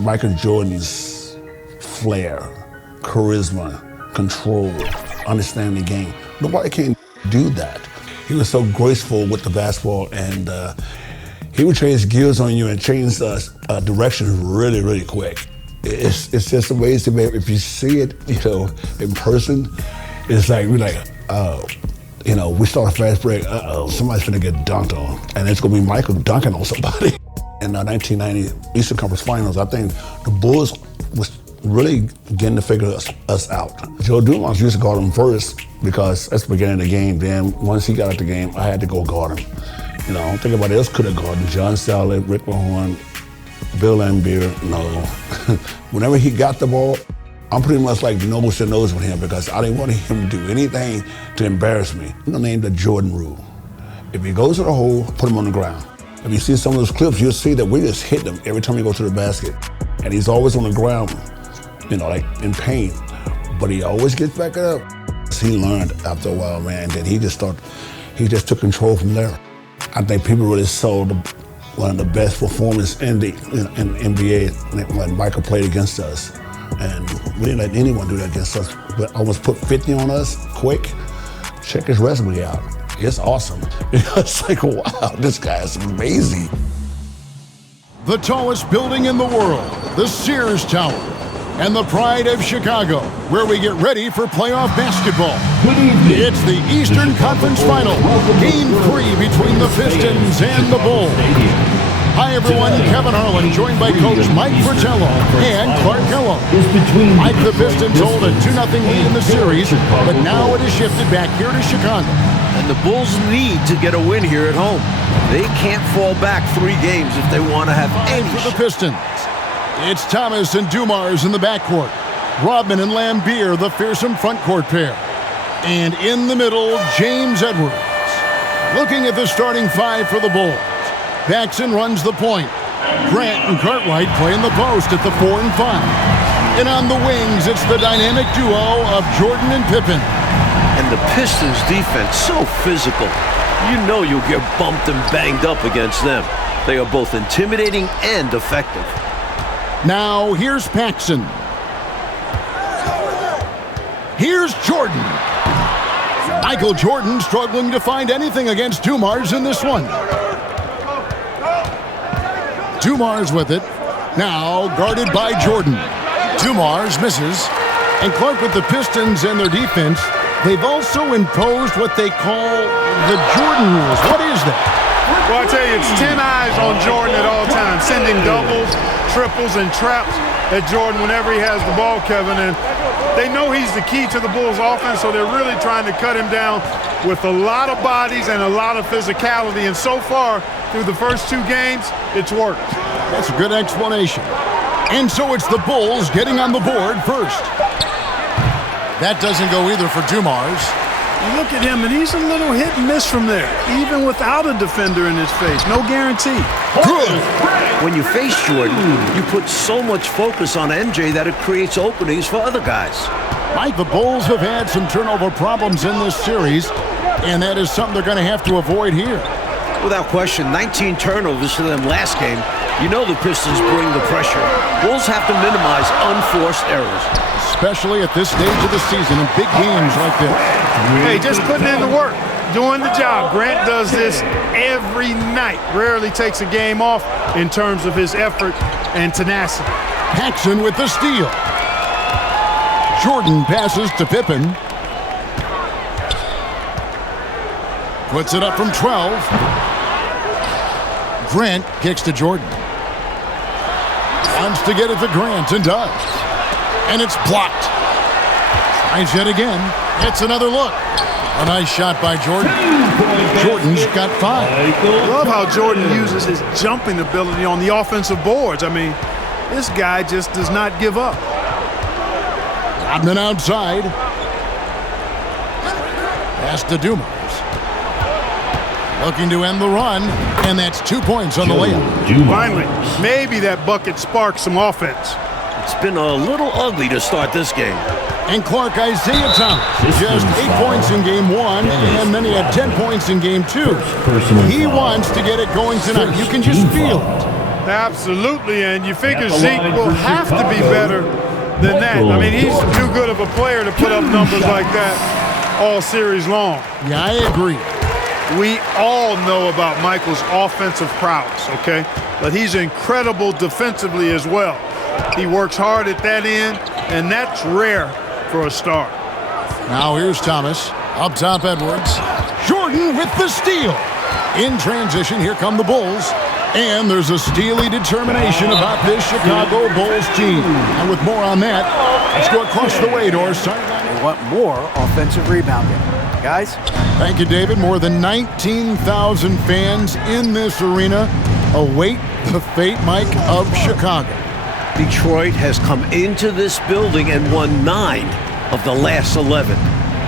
Michael Jordan's flair, charisma, control, understanding the game. Nobody can do that. He was so graceful with the basketball, and he would change gears on you and change direction really, really quick. It's just amazing, man. If you see it, in person, it's like, we're like, oh, we start a fast break, somebody's gonna get dunked on, and it's gonna be Michael dunking on somebody. In the 1990 Eastern Conference Finals, I think the Bulls was really getting to figure us out. Joe Dumars used to guard him first because that's the beginning of the game. Then once he got out the game, I had to go guard him. I don't think anybody else could have guarded him. John Salley, Rick Mahorn, Bill Laimbeer, no. Whenever he got the ball, I'm pretty much like nose to nose with him because I didn't want him to do anything to embarrass me. I'm named the Jordan rule. If he goes to the hole, put him on the ground. If you see some of those clips, you'll see that we just hit him every time he goes to the basket. And he's always on the ground, like in pain. But he always gets back up. He learned after a while, man, that he just took control from there. I think people really saw one of the best performances in the NBA when Michael played against us. And we didn't let anyone do that against us. But almost put 50 on us quick. Check his resume out. It's awesome. It's like, wow, this guy is amazing. The tallest building in the world, the Sears Tower, and the pride of Chicago, where we get ready for playoff basketball. It's the Eastern Conference Final, Game 3 between the Pistons and the Bulls. Hi everyone, Kevin Harlan, joined by Coach Mike Fratello and Clark Hello. Mike, the Pistons hold a 2-0 lead in the series, but now it is shifted back here to Chicago. And the Bulls need to get a win here at home. They can't fall back 3 games if they want to have any for the Pistons. It's Thomas and Dumars in the backcourt. Rodman and Laimbeer, the fearsome frontcourt pair. And in the middle, James Edwards. Looking at the starting 5 for the Bulls. Paxson runs the point. Grant and Cartwright play in the post at the 4 and 5. And on the wings, it's the dynamic duo of Jordan and Pippen. And the Pistons defense, so physical. You'll get bumped and banged up against them. They are both intimidating and effective. Now, here's Paxson. Here's Jordan. Michael Jordan struggling to find anything against Dumars in this one. Dumars with it. Now guarded by Jordan. Dumars misses. And Clark with the Pistons and their defense. They've also imposed what they call the Jordan rules. What is that? Well, I tell you, it's 10 eyes on Jordan at all times, sending doubles, triples, and traps at Jordan whenever he has the ball, Kevin. And they know he's the key to the Bulls' offense, so they're really trying to cut him down with a lot of bodies and a lot of physicality. And so far, through the first 2 games, it's worked. That's a good explanation. And so it's the Bulls getting on the board first. That doesn't go either for Dumars. You look at him, and he's a little hit and miss from there, even without a defender in his face. No guarantee. Good. When you face Jordan, you put so much focus on MJ that it creates openings for other guys. Mike, the Bulls have had some turnover problems in this series, and that is something they're going to have to avoid here. Without question, 19 turnovers for them last game. The Pistons bring the pressure. Bulls have to minimize unforced errors. Especially at this stage of the season in big games like this. Hey, just putting in the work, doing the job. Grant does this every night. Rarely takes a game off in terms of his effort and tenacity. Paxson with the steal. Jordan passes to Pippen. Puts it up from 12. Grant kicks to Jordan. Wants to get it to Grant and does. And it's blocked. Tries yet again. It's another look. A nice shot by Jordan. Jordan's got 5. I love how Jordan uses his jumping ability on the offensive boards. I mean, this guy just does not give up. Rodman outside. Pass to Dumars. Looking to end the run, and that's 2 points on the layup. Finally, maybe that bucket sparks some offense. It's been a little ugly to start this game. And Clark, Isaiah Thomas, just 8 points in game 1, and then he had 10 points in game 2. He wants to get it going tonight. You can just feel it. Absolutely, and you figure Zeke will have to be better than that. I mean, he's too good of a player to put up numbers like that all series long. Yeah, I agree. We all know about Michael's offensive prowess, okay? But he's incredible defensively as well. He works hard at that end, and that's rare for a star. Now here's Thomas. Up top, Edwards. Jordan with the steal. In transition, here come the Bulls. And there's a steely determination about this Chicago Bulls team. And with more on that, let's go across the way to our sideline. They want more offensive rebounding. Guys? Thank you, David. More than 19,000 fans in this arena await the fate, Mike, of Chicago. Detroit has come into this building and won 9 of the last 11.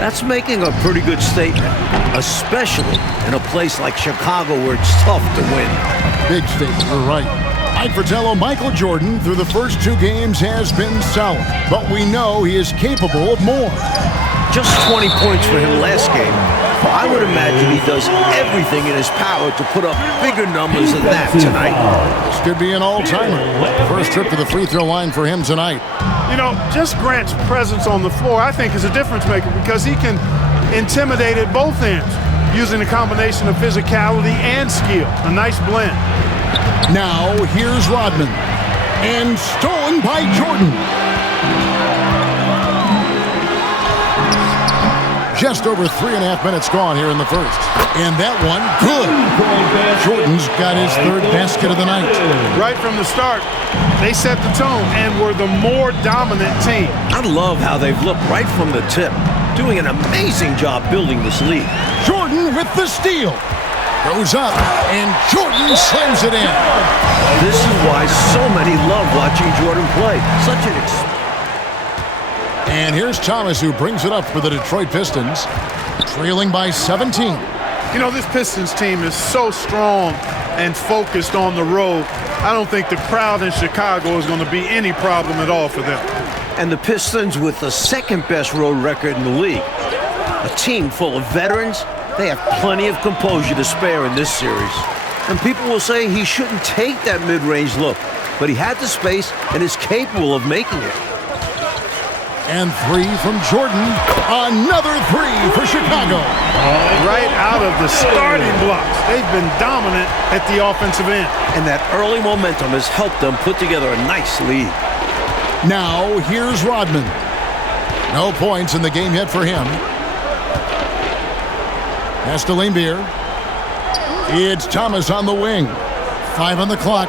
That's making a pretty good statement, especially in a place like Chicago where it's tough to win. Big statement, you're right. Mike Fratello, Michael Jordan, through the first 2 games has been solid, but we know he is capable of more. Just 20 points for him last game. I would imagine he does everything in his power to put up bigger numbers than that tonight. This could be an all-timer. First trip to the free throw line for him tonight. You know, just Grant's presence on the floor, I think, is a difference maker because he can intimidate at both ends using a combination of physicality and skill. A nice blend. Now, here's Rodman. And stolen by Jordan. Just over 3.5 minutes gone here in the first. And that one, good. Jordan's got his 3rd basket of the night. Right from the start, they set the tone and were the more dominant team. I love how they've looked right from the tip, doing an amazing job building this lead. Jordan with the steal. Goes up, and Jordan slams it in. This is why so many love watching Jordan play. Such an And here's Thomas, who brings it up for the Detroit Pistons, trailing by 17. You know, this Pistons team is so strong and focused on the road. I don't think the crowd in Chicago is going to be any problem at all for them. And the Pistons with the 2nd-best road record in the league. A team full of veterans, they have plenty of composure to spare in this series. And people will say he shouldn't take that mid-range look, but he had the space and is capable of making it. And 3 from Jordan. Another 3 for Chicago. Right out of the starting blocks. They've been dominant at the offensive end. And that early momentum has helped them put together a nice lead. Now, here's Rodman. No points in the game yet for him. Pass to Lambier. It's Thomas on the wing. 5 on the clock.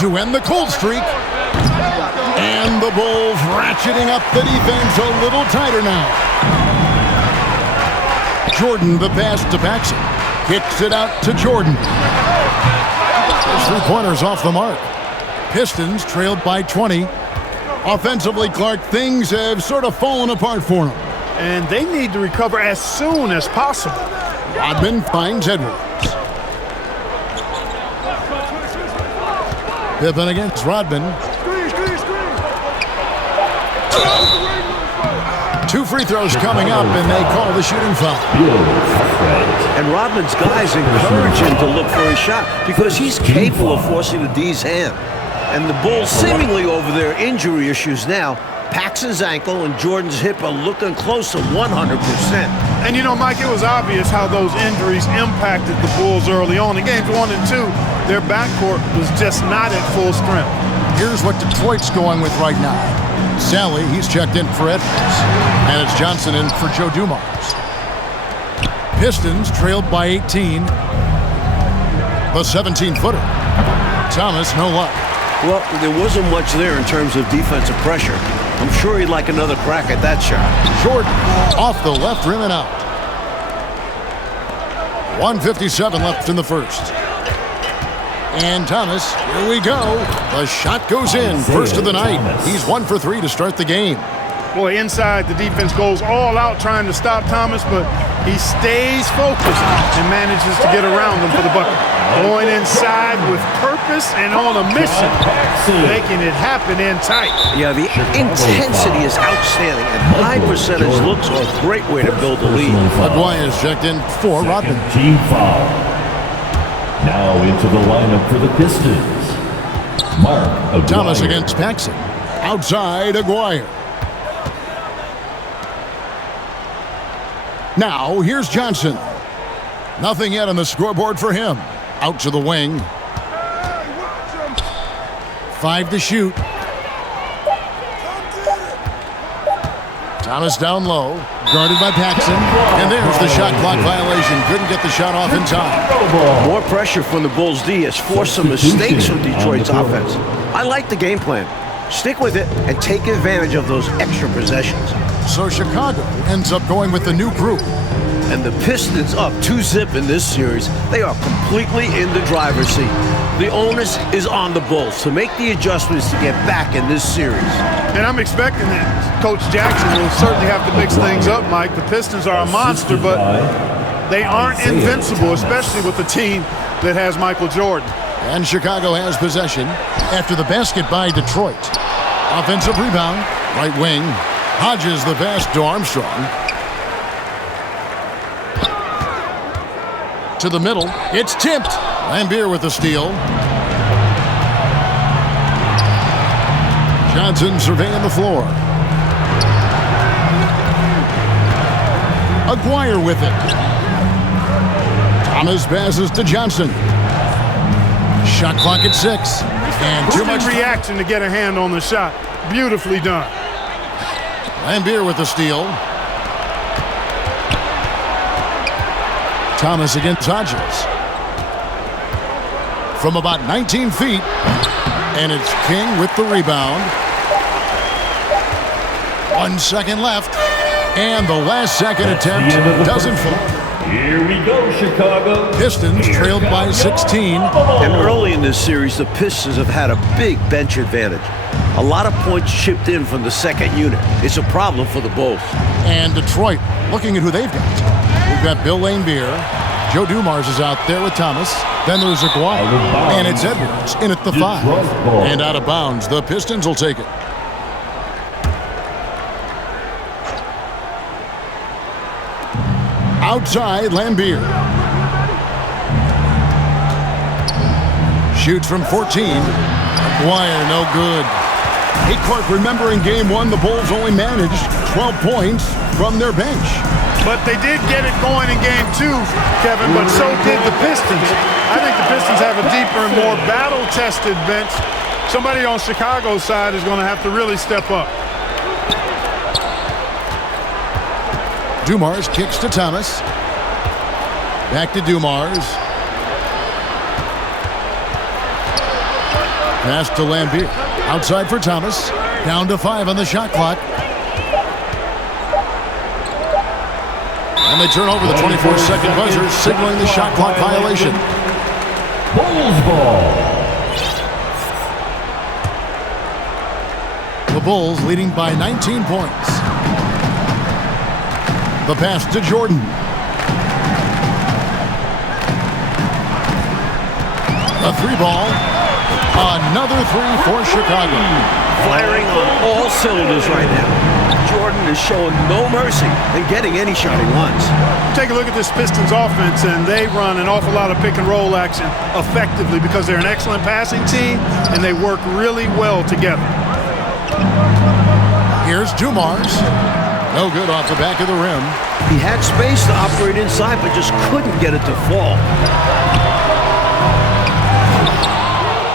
To end the cold streak. And the Bulls ratcheting up the defense a little tighter now. Jordan, the pass to Paxson. Kicks it out to Jordan. 3-pointers off the mark. Pistons trailed by 20. Offensively, Clark, things have sort of fallen apart for them. And they need to recover as soon as possible. Rodman finds Edwards. Pippen against Rodman. 2 free throws coming up, and they call the shooting foul. And Rodman's guys encourage him to look for his shot because he's capable of forcing the D's hand. And the Bulls seemingly over their injury issues now. Paxson's ankle and Jordan's hip are looking close to 100%. And you know, Mike, it was obvious how those injuries impacted the Bulls early on. In games 1 and 2, their backcourt was just not at full strength. Here's what Detroit's going with right now. Sally, he's checked in for Edwards. And it's Johnson in for Joe Dumars. Pistons trailed by 18. The 17-footer. Thomas, no luck. Well, there wasn't much there in terms of defensive pressure. I'm sure he'd like another crack at that shot. Jordan off the left rim and out. 1:57 left in the first. And Thomas, here we go. The shot goes in. First of the night. He's 1 for 3 to start the game. Boy, inside, the defense goes all out trying to stop Thomas, but he stays focused and manages to get around them for the bucket. Going inside with purpose and on a mission, making it happen in tight. Yeah, the intensity is outstanding, and high percentage looks are a great way to build a lead. Maguire is checked in for Rodman. Team foul. Now into the lineup for the Pistons. Mark Aguirre. Thomas against Paxson. Outside, Aguirre. Now, here's Johnson. Nothing yet on the scoreboard for him. Out to the wing. 5 to shoot. Thomas down low, guarded by Paxson. And there's the shot clock violation. Couldn't get the shot off in time. More pressure from the Bulls D has forced some mistakes from Detroit's offense. I like the game plan. Stick with it and take advantage of those extra possessions. So Chicago ends up going with the new group. And the Pistons up 2-0 in this series. They are completely in the driver's seat. The onus is on the Bulls to make the adjustments to get back in this series. And I'm expecting that Coach Jackson will certainly have to mix things up, Mike. The Pistons are a monster, but they aren't invincible, especially with the team that has Michael Jordan. And Chicago has possession after the basket by Detroit. Offensive rebound, right wing. Hodges the pass to Armstrong. To the middle, it's tipped. Lambier with the steal. Johnson surveying the floor. Aguirre with it. Thomas passes to Johnson. Shot clock at 6. And too much reaction to get a hand on the shot. Beautifully done. Lambier with the steal. Thomas against Hodges. From about 19 feet. And it's King with the rebound. 1 second left. And the last second attempt doesn't fall. Here we go, Chicago. Pistons trailed by 16. And early in this series, the Pistons have had a big bench advantage. A lot of points chipped in from the second unit. It's a problem for the Bulls. And Detroit, looking at who they've got. We've got Bill Laimbeer. Joe Dumars is out there with Thomas. Then there's Aguirre. And it's Edwards in at the 5. And out of bounds. The Pistons will take it. Outside, Lambier. Shoots from 14. Aguirre, no good. Hey, Clark, remember in Game 1, the Bulls only managed 12 points from their bench. But they did get it going in Game 2, Kevin, but so did the Pistons. I think the Pistons have a deeper and more battle-tested bench. Somebody on Chicago's side is going to have to really step up. Dumars kicks to Thomas. Back to Dumars. Pass to Lambier. Outside for Thomas. Down to 5 on the shot clock. And they turn over the 24-second buzzer, signaling the shot clock violation. Bulls ball. The Bulls leading by 19 points. The pass to Jordan. A 3-ball. Another 3 for Chicago. Firing on all cylinders right now. Jordan is showing no mercy in getting any shot he wants. Take a look at this Pistons offense, and they run an awful lot of pick-and-roll action effectively because they're an excellent passing team, and they work really well together. Here's Dumars. No good off the back of the rim. He had space to operate inside, but just couldn't get it to fall.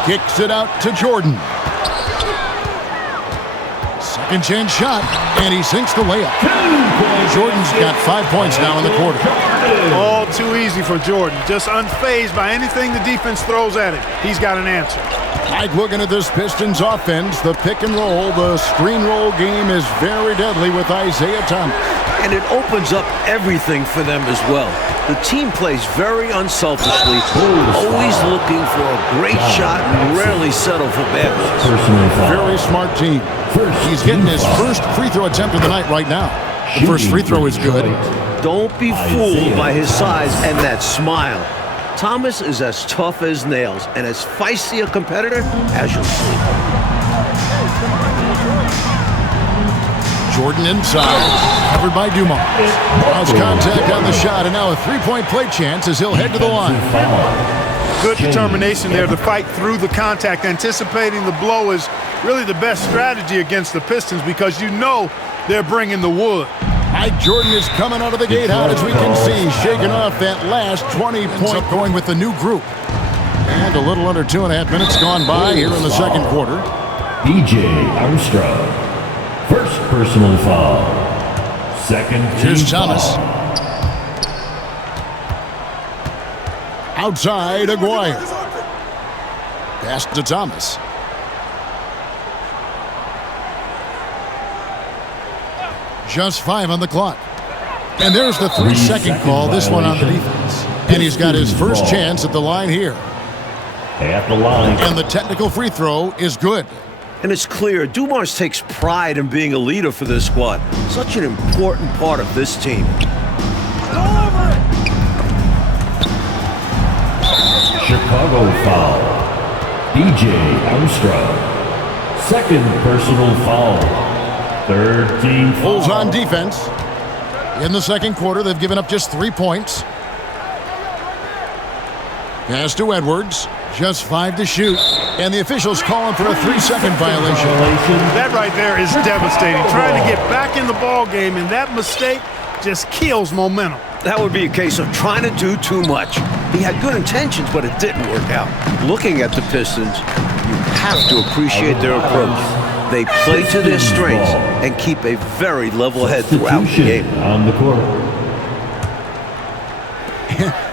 Kicks it out to Jordan. Second chance shot, and he sinks the layup. Jordan's got 5 points now in the quarter. All too easy for Jordan. Just unfazed by anything the defense throws at him. He's got an answer. Mike, looking at this Pistons offense, the pick and roll, the screen roll game is very deadly with Isaiah Thomas. And it opens up everything for them as well. The team plays very unselfishly, always looking for a great shot and rarely settle for bad ones. Very smart team. He's getting his first free throw attempt of the night right now. The first free throw is good. Don't be fooled by his size and that smile. Thomas is as tough as nails and as feisty a competitor as you'll see. Jordan inside, covered by Dumars. Cross contact on the shot, and now a three-point play chance as he'll head to the line. Good determination there to fight through the contact. Anticipating the blow is really the best strategy against the Pistons because you know they're bringing the wood. Mike Jordan is coming out of the gate hot, as we can see, shaking off that last 20-point going with the new group. And a little under 2.5 minutes gone by here in the second quarter. DJ Armstrong. First personal foul. Second team Here's Thomas. foul. Outside, Aguirre. Pass to Thomas. Just 5 on the clock. And there's the 3-second call, this one on the defense. And he's got his first chance at the line here. At the line. And the technical free throw is good. And it's clear Dumars takes pride in being a leader for this squad. Such an important part of this team. Chicago foul. DJ Armstrong. Second personal foul. Third team foul. Bulls on defense. In the second quarter, they've given up just 3 points. Pass to Edwards. Just 5 to shoot. And the officials calling for a 3-second violation. That right there is devastating. Trying to get back in the ball game, and that mistake just kills momentum. That would be a case of trying to do too much. He had good intentions, but it didn't work out. Looking at the Pistons, you have to appreciate their approach. They play to their strengths and keep a very level head throughout the game. On the court.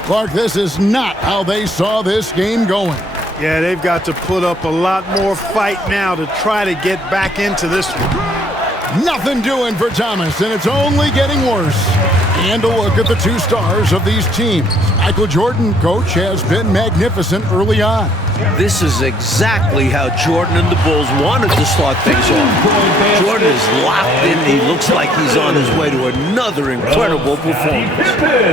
Clark, this is not how they saw this game going. Yeah, they've got to put up a lot more fight now to try to get back into this one. Nothing doing for Thomas, and it's only getting worse. And a look at the 2 stars of these teams. Michael Jordan, coach, has been magnificent early on. This is exactly how Jordan and the Bulls wanted to start things off. Jordan is locked in. He looks like he's on his way to another incredible performance.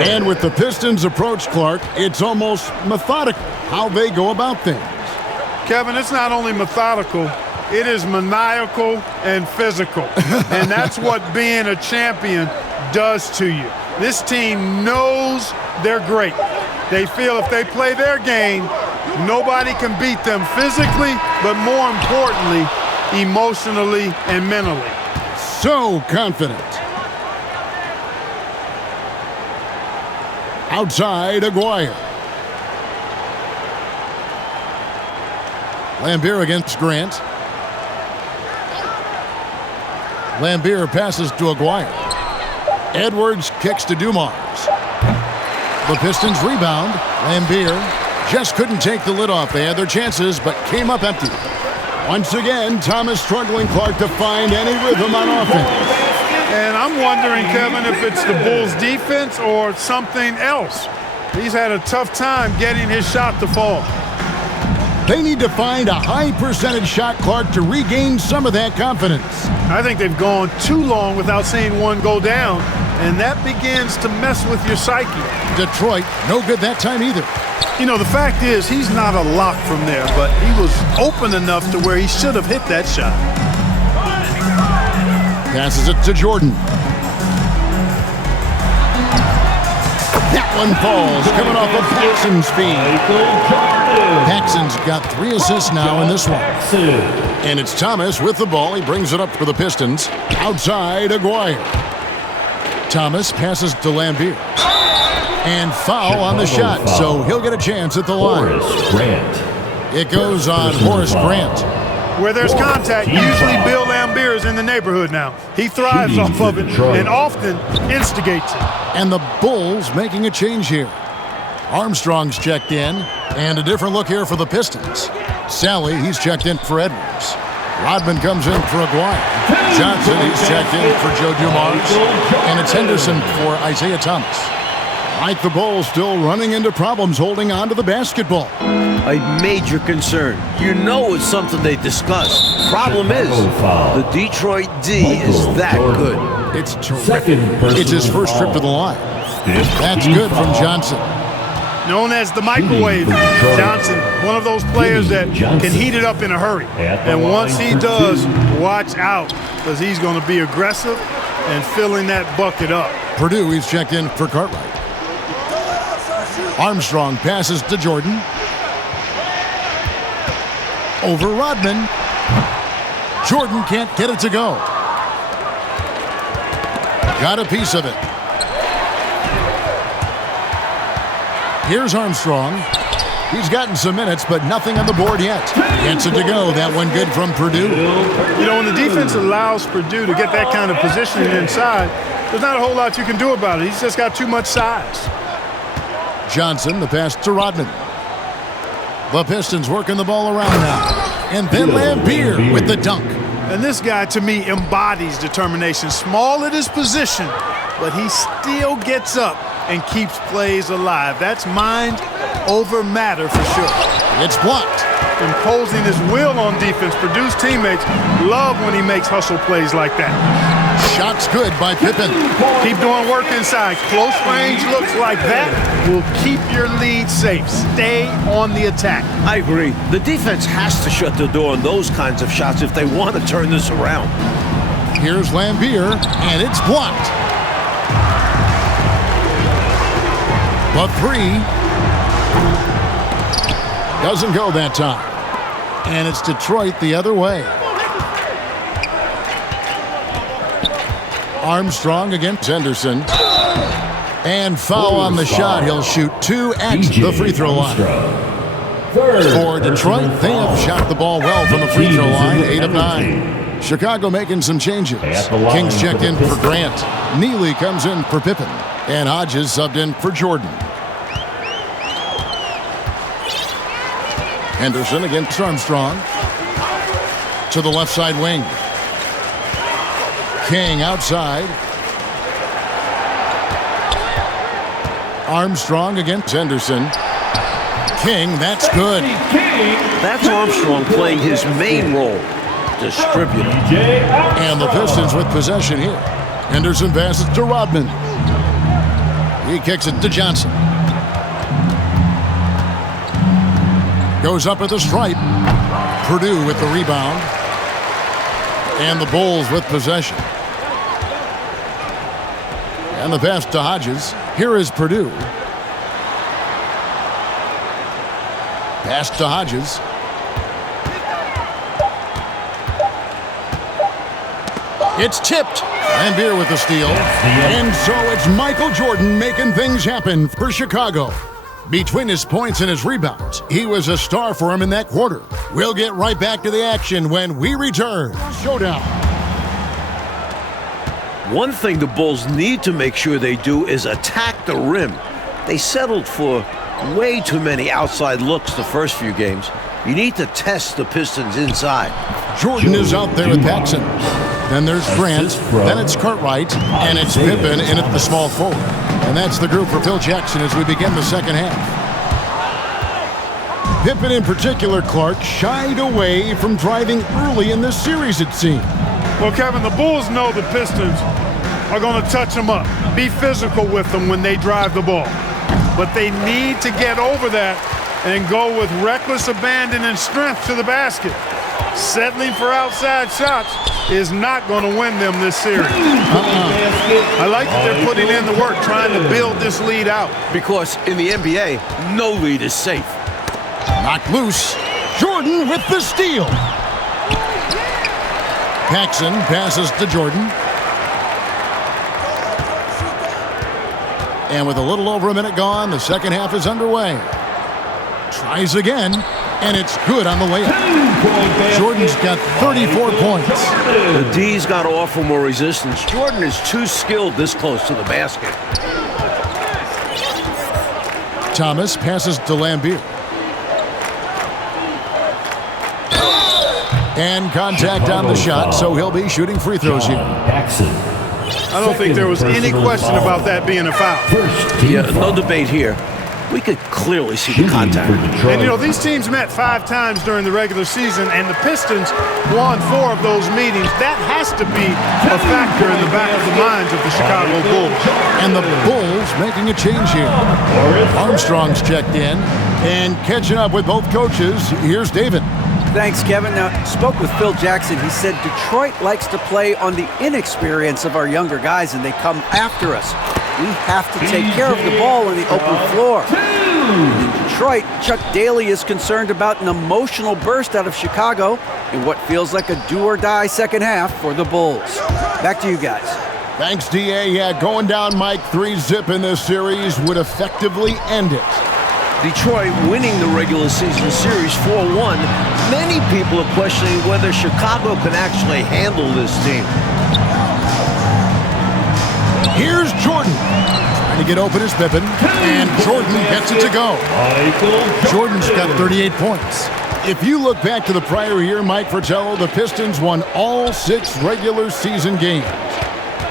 And with the Pistons' approach, Clark, it's almost methodical how they go about things. Kevin, it's not only methodical, it is maniacal and physical. And that's what being a champion does to you. This team knows they're great. They feel if they play their game, nobody can beat them physically, but more importantly, emotionally and mentally. So confident. Outside, Aguirre. Lambier against Grant. Lambier passes to Aguirre. Edwards kicks to Dumars. The Pistons rebound. Lambier just couldn't take the lid off. They had their chances, but came up empty. Once again, Thomas struggling, Clark, to find any rhythm on offense. And I'm wondering, Kevin, if it's the Bulls' defense or something else. He's had a tough time getting his shot to fall. They need to find a high percentage shot, Clark, to regain some of that confidence. I think they've gone too long without seeing one go down, and that begins to mess with your psyche. Detroit, no good that time either. You know, the fact is, he's not a lock from there, but he was open enough to where he should have hit that shot. Passes it to Jordan. That one falls, coming off of Paxson's feed. Paxson's got 3 assists now in this one. And it's Thomas with the ball. He brings it up for the Pistons. Outside, Aguirre. Thomas passes to Lambier. And foul on the shot, so he'll get a chance at the line. It goes on Horace Grant. Where there's contact, usually Bill Lambier is in the neighborhood now. He thrives off of it and often instigates it. And the Bulls making a change here. Armstrong's checked in, and a different look here for the Pistons. Sally, he's checked in for Edwards. Rodman comes in for Aguirre. Johnson, he's checked in for Joe Dumars. And it's Henderson for Isaiah Thomas. Like the Bulls still running into problems holding on to the basketball. A major concern. You know it's something they discussed. Problem is, the Detroit D is that good. It's terrific. It's his first trip to the line. That's good from Johnson. Known as the microwave, Johnson, one of those players that can heat it up in a hurry. And once he does, watch out, because he's going to be aggressive and filling that bucket up. Purdue, he's checked in for Cartwright. Armstrong passes to Jordan. Over Rodman. Jordan can't get it to go. Got a piece of it. Here's Armstrong. He's gotten some minutes, but nothing on the board yet. Gets it to go. That one good from Purdue. You know, when the defense allows Purdue to get that kind of positioning inside, there's not a whole lot you can do about it. He's just got too much size. Johnson, the pass to Rodman. The Pistons working the ball around now. And then Lambeer with the dunk. And this guy, to me, embodies determination. Small at his position, but he still gets up and keeps plays alive. That's mind over matter for sure. It's blocked. Imposing his will on defense. Purdue's teammates love when he makes hustle plays like that. Shot's good by Pippen. Keep doing work inside. Close range looks like that will keep your lead safe. Stay on the attack. I agree. The defense has to shut the door on those kinds of shots if they want to turn this around. Here's Lambeer, and it's blocked. But three doesn't go that time. And it's Detroit the other way. Armstrong against Henderson. And foul on the shot. He'll shoot 2 at the free throw line. For Detroit, they have shot the ball well from the free throw line, 8 of 9. Chicago making some changes. Kings checked in for Grant. Neely comes in for Pippen. And Hodges subbed in for Jordan. Henderson against Armstrong. To the left side wing. King outside. Armstrong against Henderson. King, that's good. That's Armstrong playing his main role, distributor. And the Pistons with possession here. Henderson passes to Rodman. He kicks it to Johnson. Goes up at the stripe. Purdue with the rebound. And the Bulls with possession. And the pass to Hodges. Here is Purdue. Pass to Hodges. It's tipped. Lambeer with the steal. And so it's Michael Jordan making things happen for Chicago. Between his points and his rebounds, he was a star for him in that quarter. We'll get right back to the action when we return. Showdown. One thing the Bulls need to make sure they do is attack the rim. They settled for way too many outside looks the first few games. You need to test the Pistons inside. Jordan is out there with Paxson. Then there's Grant. Then it's Cartwright. And it's Pippen in at the small forward. And that's the group for Phil Jackson as we begin the second half. Pippen in particular, Clark, shied away from driving early in this series, it seemed. Well, Kevin, the Bulls know the Pistons are going to touch them up, be physical with them when they drive the ball. But they need to get over that and go with reckless abandon and strength to the basket. Settling for outside shots is not going to win them this series. I like that they're putting in the work, trying to build this lead out. Because in the NBA, no lead is safe. Knocked loose. Jordan with the steal. Paxson passes to Jordan. And with a little over a minute gone, the second half is underway. Tries again, and it's good on the layup. Jordan's got 34 points. The D's got to offer more resistance. Jordan is too skilled this close to the basket. Thomas passes to Lambeer. And contact on the shot, so he'll be shooting free throws here. I don't think there was any question about that being a foul. Yeah, no debate here. We could clearly see the contact. And, you know, these teams met 5 times during the regular season, and the Pistons won 4 of those meetings. That has to be a factor in the back of the minds of the Chicago Bulls. And the Bulls making a change here. Armstrong's checked in, and catching up with both coaches, here's David. Thanks, Kevin. Now, spoke with Phil Jackson. He said Detroit likes to play on the inexperience of our younger guys, and they come after us. We have to take care of the ball on the open floor. In Detroit, Chuck Daly is concerned about an emotional burst out of Chicago in what feels like a do-or-die second half for the Bulls. Back to you guys. Thanks, D.A. Yeah, going down, Mike, 3-zip in this series would effectively end it. Detroit winning the regular season series 4-1. Many people are questioning whether Chicago can actually handle this team. Here's Jordan. Trying to get open is Pippen, and Jordan gets it to go. Jordan's got 38 points. If you look back to the prior year, Mike Fratello, the Pistons won all 6 regular season games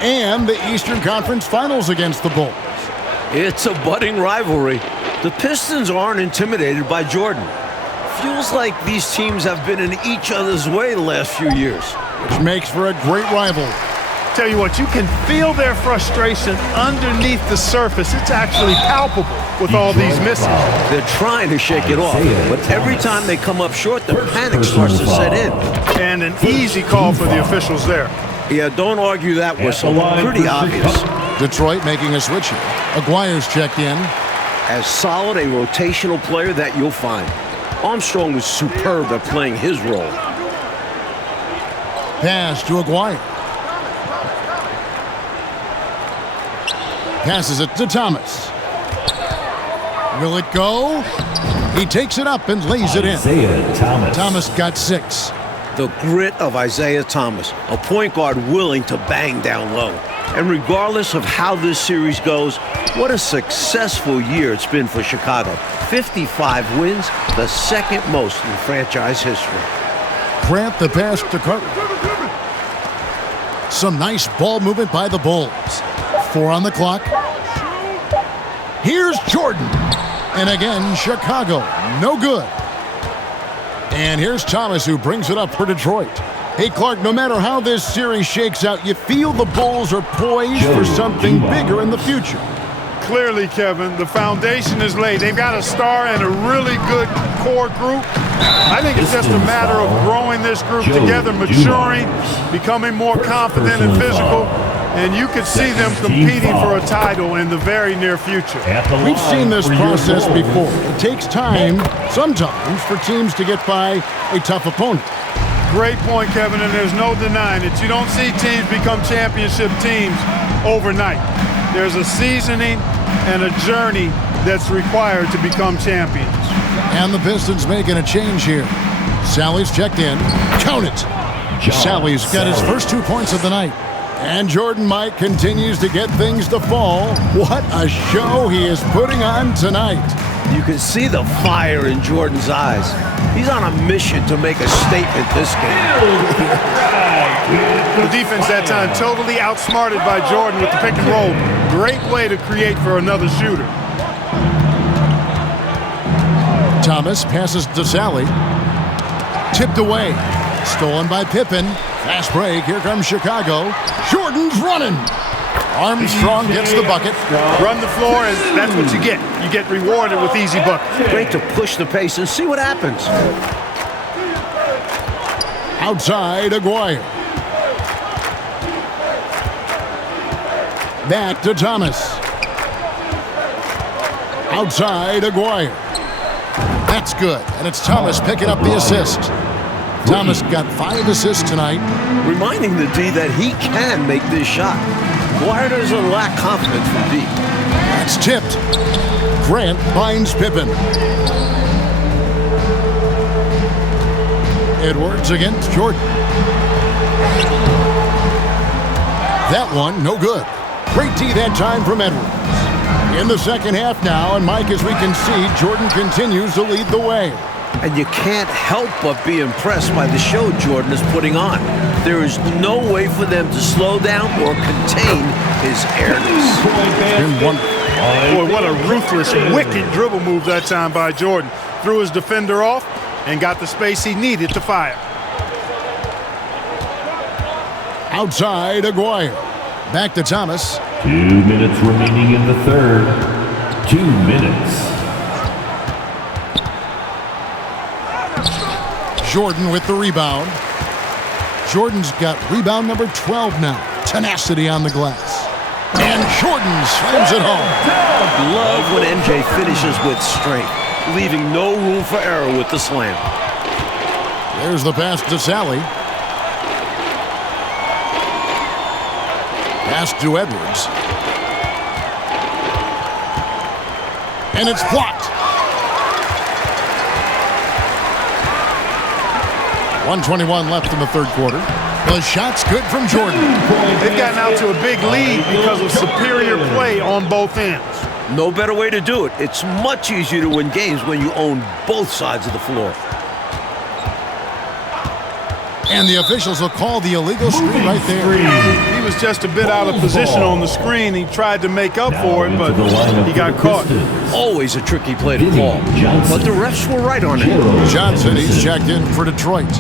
and the Eastern Conference Finals against the Bulls. It's a budding rivalry. The Pistons aren't intimidated by Jordan. Feels like these teams have been in each other's way the last few years. Which makes for a great rivalry. Tell you what, you can feel their frustration underneath the surface. It's actually palpable with all these misses. They're trying to shake it off, but every time they come up short, the panic starts to set in. And an easy call for the officials there. Yeah, don't argue that whistle. Pretty obvious. Detroit making a switch here. Aguirre's checked in. As solid a rotational player that you'll find. Armstrong was superb at playing his role. Pass to Aguirre. Passes it to Thomas. Will it go? He takes it up and lays it in. Isaiah Thomas. Thomas got 6. The grit of Isaiah Thomas, a point guard willing to bang down low. And regardless of how this series goes, what a successful year it's been for Chicago. 55 wins, the second most in franchise history. Grant the pass to Carter. Some nice ball movement by the Bulls. 4 on the clock. Here's Jordan. And again, Chicago. No good. And here's Thomas, who brings it up for Detroit. Hey, Clark, no matter how this series shakes out, you feel the Bulls are poised for something bigger in the future. Clearly, Kevin, the foundation is laid. They've got a star and a really good core group. I think it's just a matter of growing this group together, maturing, becoming more confident and physical. And you could see them competing for a title in the very near future. We've seen this process before. It takes time, sometimes, for teams to get by a tough opponent. Great point, Kevin, and there's no denying it. You don't see teams become championship teams overnight. There's a seasoning and a journey that's required to become champions. And the Pistons making a change here. Sally's checked in. Count it. Sally's got his first 2 points of the night. And Jordan, Mike, continues to get things to fall. What a show he is putting on tonight. You can see the fire in Jordan's eyes. He's on a mission to make a statement this game. The defense that time totally outsmarted by Jordan with the pick and roll. Great way to create for another shooter. Thomas passes to Sally. Tipped away. Stolen by Pippen. Fast break. Here comes Chicago. Jordan's running. Armstrong gets the bucket. Run the floor, and that's what you get. You get rewarded with easy buckets. Great to push the pace and see what happens. Outside, Aguirre. Back to Thomas. Outside, Aguirre. That's good, and it's Thomas picking up the assist. Thomas got 5 assists tonight. Reminding the D that he can make this shot. Aguirre doesn't lack confidence from deep. That's tipped. Grant finds Pippen. Edwards against Jordan. That one, no good. Great D that time from Edwards. In the second half now, and Mike, as we can see, Jordan continues to lead the way. And you can't help but be impressed by the show Jordan is putting on. There is no way for them to slow down or contain his airness. Boy, what a ruthless, wicked dribble move that time by Jordan. Threw his defender off and got the space he needed to fire. Outside, Aguirre. Back to Thomas. 2 minutes remaining in the third. 2 minutes. Jordan with the rebound. Jordan's got rebound number 12 now. Tenacity on the glass. And Jordan slams it home. Love when MJ finishes with strength, leaving no room for error with the slam. There's the pass to Sally. Pass to Edwards. And it's blocked. 1:21 left in the third quarter. The shot's good from Jordan. They've gotten out to a big lead because of superior play on both ends. No better way to do it. It's much easier to win games when you own both sides of the floor. And the officials will call the illegal screen right there. He was just a bit out of position on the screen. He tried to make up for it, but he got caught. Always a tricky play to call, but the refs were right on it. Johnson, he's checked in for Detroit.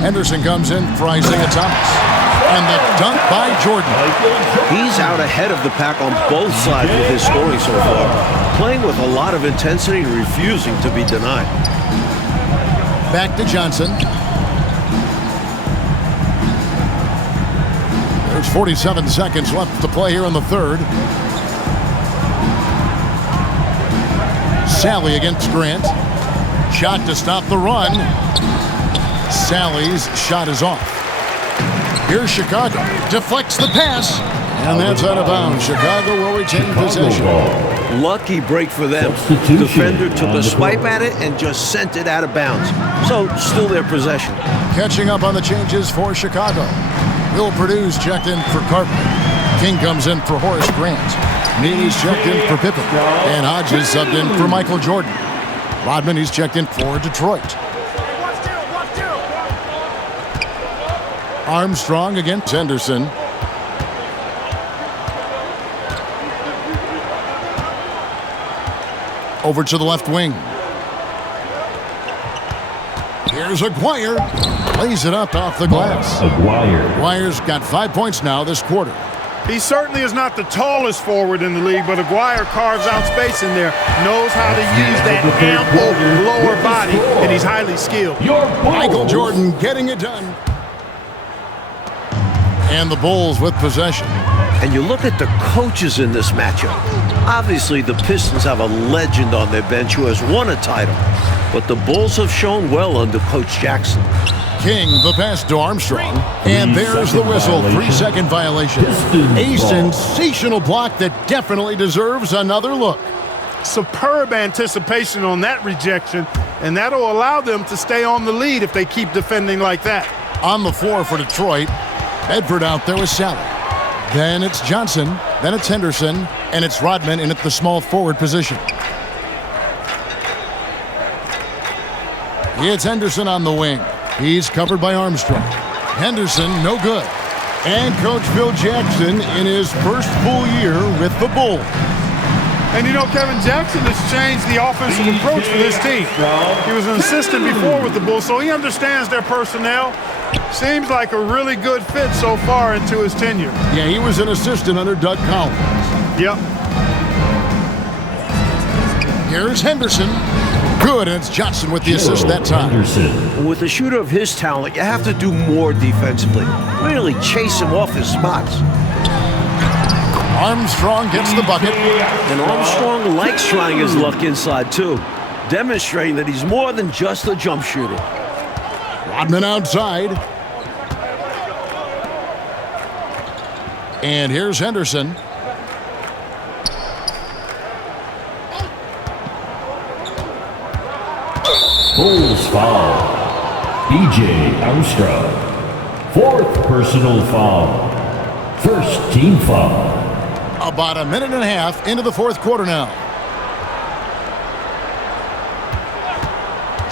Henderson comes in for Isaiah Thomas. And the dunk by Jordan. He's out ahead of the pack on both sides with his scoring so far, playing with a lot of intensity and refusing to be denied. Back to Johnson. There's 47 seconds left to play here in the third. Sally against Grant. Shot to stop the run. Sally's shot is off. Here's Chicago. Deflects the pass. And that's out of bounds. Chicago will retain possession. Lucky break for them. Defender took a swipe at it and just sent it out of bounds. So, still their possession. Catching up on the changes for Chicago. Will Purdue's checked in for Carter. King comes in for Horace Grant. Neely's checked in for Pippen. And Hodges subbed in for Michael Jordan. Rodman, he's checked in for Detroit. Armstrong against Henderson. Over to the left wing. Here's Aguirre. Lays it up off the glass. Aguirre's got 5 points now this quarter. He certainly is not the tallest forward in the league, but Aguirre carves out space in there, knows how to use that ample lower body, and he's highly skilled. Michael Jordan getting it done. And the Bulls with possession. And you look at the coaches in this matchup. Obviously, the Pistons have a legend on their bench who has won a title, but the Bulls have shown well under Coach Jackson. King, the pass to Armstrong. And there's the whistle. 3-second violation. A sensational block that definitely deserves another look. Superb anticipation on that rejection, and that'll allow them to stay on the lead if they keep defending like that. On the floor for Detroit, Bedford out there with Sally. Then it's Johnson, then it's Henderson, and it's Rodman in at the small forward position. It's Henderson on the wing. He's covered by Armstrong. Henderson, no good. And Coach Phil Jackson in his first full year with the Bulls. And you know, Kevin, Jackson has changed the offensive approach for this team. He was an assistant before with the Bulls, so he understands their personnel. Seems like a really good fit so far into his tenure. Yeah, he was an assistant under Doug Collins. Yep. Here's Henderson. Good, and it's Johnson with the assist that time. With a shooter of his talent, you have to do more defensively. Really chase him off his spots. Armstrong gets the bucket. And Armstrong likes trying his luck inside, too, demonstrating that he's more than just a jump shooter. Rodman outside. And here's Henderson. Bulls foul. B.J. Armstrong. Fourth personal foul. First team foul. About a minute and a half into the fourth quarter now.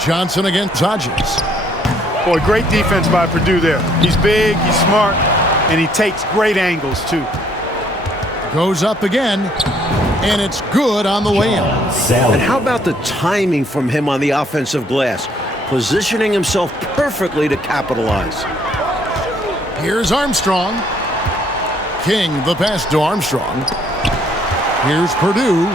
Johnson against Hodges. Boy, great defense by Purdue there. He's big, he's smart, and he takes great angles, too. Goes up again, and it's good on the way in. And how about the timing from him on the offensive glass? Positioning himself perfectly to capitalize. Here's Armstrong. King, the pass to Armstrong. Here's Purdue.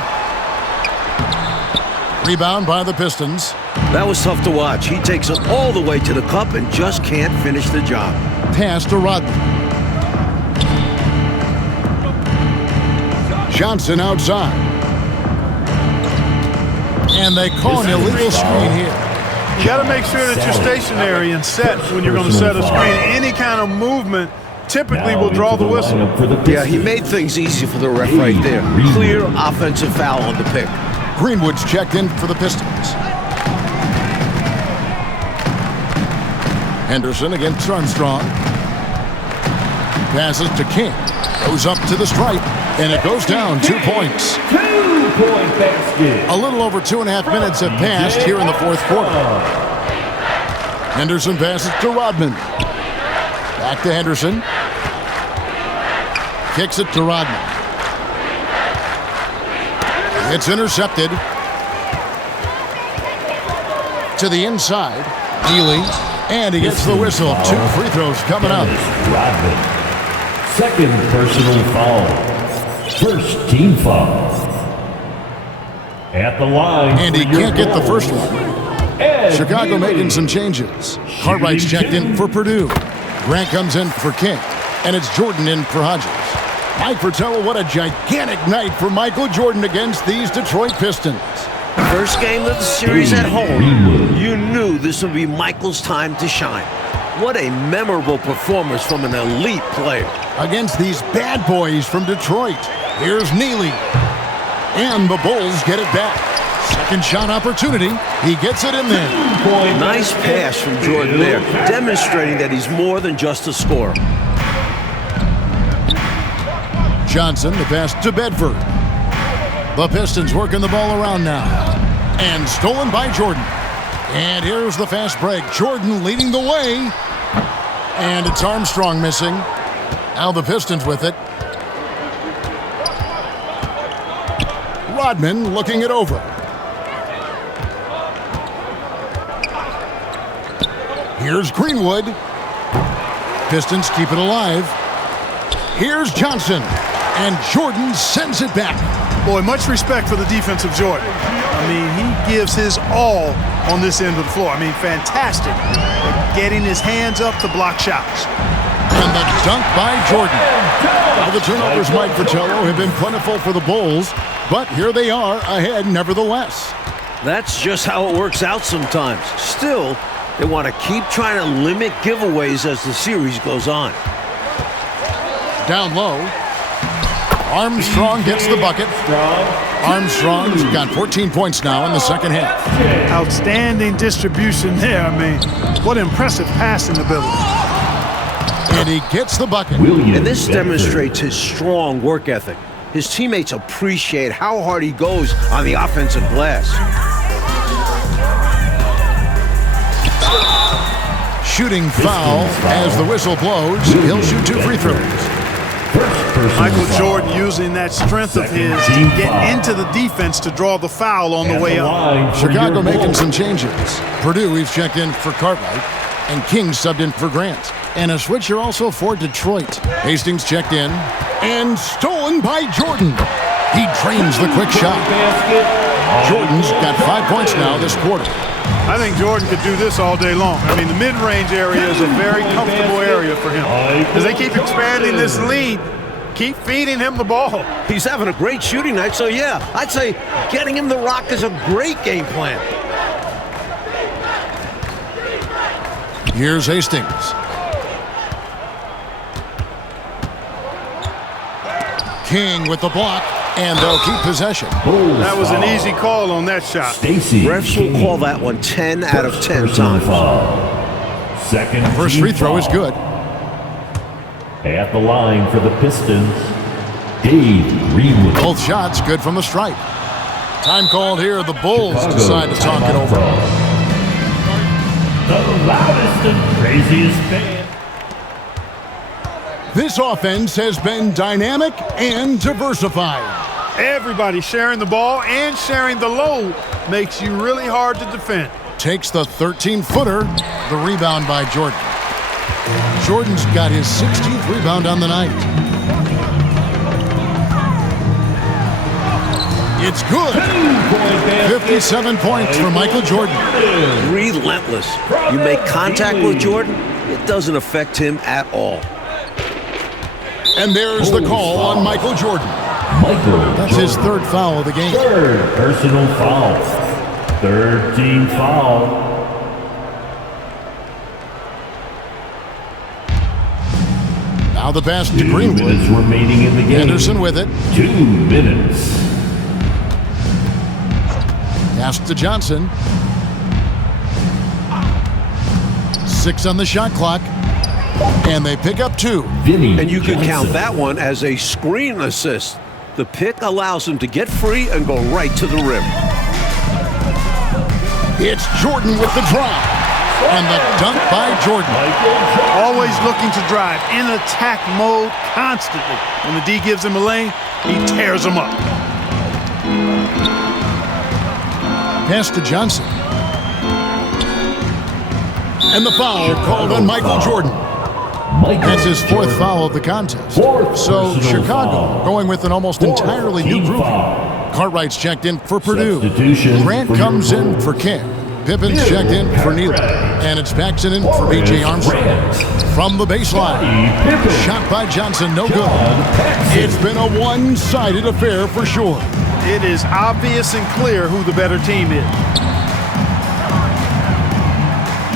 Rebound by the Pistons. That was tough to watch. He takes it all the way to the cup and just can't finish the job. Pass to Rodman. Johnson outside. And they call an illegal screen here. You got to make sure that you're stationary and set when you're going to set a screen. Any kind of movement typically will draw the whistle. Yeah, he made things easy for the ref right there. Clear offensive foul on the pick. Greenwood's checked in for the Pistons. Henderson against Armstrong. Passes to King. Goes up to the stripe. And it goes down 2 points. 2-point basket. A little over 2.5 minutes have passed here in the fourth quarter. Henderson passes to Rodman. Back to Henderson. Kicks it to Rodman. It's intercepted. To the inside. Neely. And he gets the whistle. 2 free throws coming up. Rodman. Second personal foul. First team foul. At the line. And he can't get the first one. Chicago making some changes. Cartwright's checked in for Purdue. Grant comes in for King. And it's Jordan in for Hodges. Mike Fratello, what a gigantic night for Michael Jordan against these Detroit Pistons. First game of the series at home. You knew this would be Michael's time to shine. What a memorable performance from an elite player. Against these bad boys from Detroit. Here's Neely. And the Bulls get it back. Second shot opportunity. He gets it in there. Nice pass from Jordan there, demonstrating that he's more than just a scorer. Johnson, the pass to Bedford. The Pistons working the ball around now. And stolen by Jordan. And here's the fast break. Jordan leading the way. And it's Armstrong missing. Now the Pistons with it. Rodman looking it over. Here's Greenwood. Pistons keep it alive. Here's Johnson. And Jordan sends it back. Boy, much respect for the defensive Jordan. I mean, he gives his all on this end of the floor. I mean, fantastic at getting his hands up to block shots. And the dunk by Jordan. Now the turnovers, Mike Fratello, have been plentiful for the Bulls, but here they are ahead nevertheless. That's just how it works out sometimes. Still, they want to keep trying to limit giveaways as the series goes on. Down low. Armstrong gets the bucket. Armstrong's got 14 points now in the second half. Outstanding distribution there. I mean, what impressive passing ability. And he gets the bucket. And this demonstrates his strong work ethic. His teammates appreciate how hard he goes on the offensive glass. Shooting foul as the whistle blows. He'll shoot 2 free throws. Michael Jordan using that strength of his to get into the defense to draw the foul on the way up. Chicago making some changes. Purdue, we've checked in for Cartwright. And King subbed in for Grant. And a switcher also for Detroit. Hastings checked in. And stolen by Jordan. He drains the quick shot. Jordan's got 5 points now this quarter. I think Jordan could do this all day long. I mean, the mid-range area is a very comfortable area for him. As they keep expanding this lead, keep feeding him the ball. He's having a great shooting night, so yeah, I'd say getting him the rock is a great game plan. Here's Hastings. King with the block, and they'll keep possession. That was an easy call on that shot. Refs will call that one 10 out of 10 times. Second First free throw is good. At the line for the Pistons, Dave Greenwood. Both shots good from the stripe. Time called here. The Bulls decide to talk it over. The loudest and craziest band. This offense has been dynamic and diversified. Everybody sharing the ball and sharing the load makes you really hard to defend. Takes the 13-footer. The rebound by Jordan. Jordan's got his 16th rebound on the night. It's good. 57 points for Michael Jordan. Relentless. You make contact with Jordan, it doesn't affect him at all. And there's the call on Michael Jordan. Michael That's his third foul of the game. Third personal foul. Third team foul. Now the pass to 2 Greenwood. minutes remaining in the game. Anderson with it. 2 minutes. Pass to Johnson. 6 on the shot clock. And they pick up 2. Vinny And you could Johnson. count that one as a screen assist. The pick allows him to get free and go right to the rim. It's Jordan with the drive. And the dunk by Jordan. Always looking to drive in attack mode constantly. When the D gives him a lane, he tears him up. Pass to Johnson. And the foul called on Michael Jordan. That's his fourth foul of the contest. So Chicago going with an almost entirely new group. Cartwright's checked in for Purdue. Grant comes in for King. Pippen's checked in for Neal. And it's Paxson in for B.J. Armstrong. From the baseline. Shot by Johnson, no good. It's been a one-sided affair for sure. It is obvious and clear who the better team is.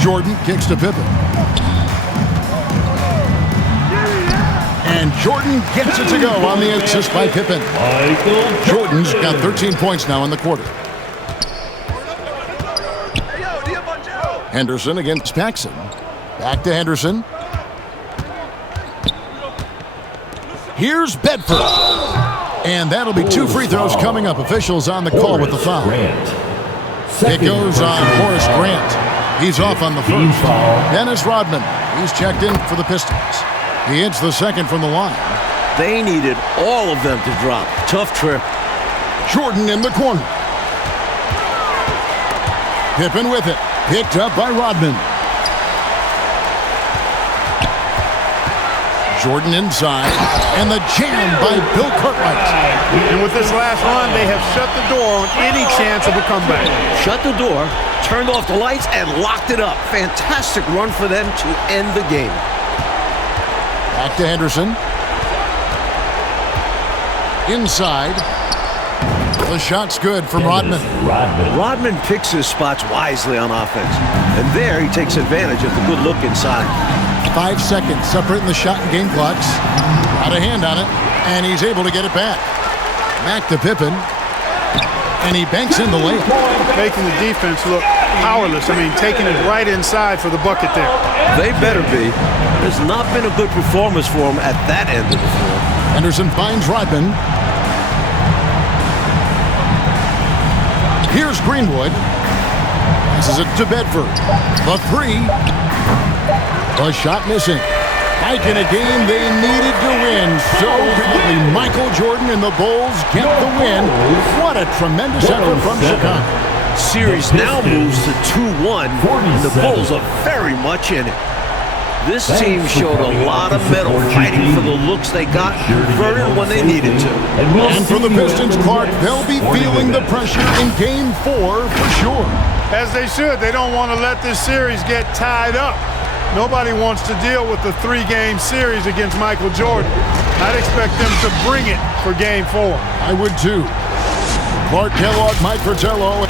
Jordan kicks to Pippen. And Jordan gets it to go on the assist by Pippen. Jordan's got 13 points now in the quarter. Henderson against Paxson. Back to Henderson. Here's Bedford. And that'll be 2 free throws coming up. Officials on the call with the foul. It goes on Horace Grant. He's off on the first. Dennis Rodman. He's checked in for the Pistons. He hits the second from the line. They needed all of them to drop. Tough trip. Jordan in the corner. Pippen with it. Picked up by Rodman. Jordan inside. And the jam by Bill Cartwright. And with this last run, they have shut the door on any chance of a comeback. Shut the door, turned off the lights, and locked it up. Fantastic run for them to end the game. Back to Henderson. Inside. The shot's good from Rodman. Rodman picks his spots wisely on offense. And there he takes advantage of the good look inside. 5 seconds separating the shot and game clocks. Got a hand on it, and he's able to get it back. Back to Pippen. And he banks in the layup. Making the defense look powerless. I mean, taking it right inside for the bucket there. They better be. There's not been a good performance for him at that end of the floor. Henderson finds Rodman. Here's Greenwood. Passes it to Bedford. The 3. The shot missing. Like in a game they needed to win so badly. Michael Jordan and the Bulls get the win. What a tremendous effort from Chicago. Series now moves to 2-1, and the Bulls are very much in it. This team showed a lot of mettle fighting for the looks they got, converted when they needed to. And for the Pistons, Clark, they'll be feeling the pressure in Game 4 for sure. As they should. They don't want to let this series get tied up. Nobody wants to deal with the 3-game series against Michael Jordan. I'd expect them to bring it for Game 4. I would too. Clark Kellogg, Mike Fratello,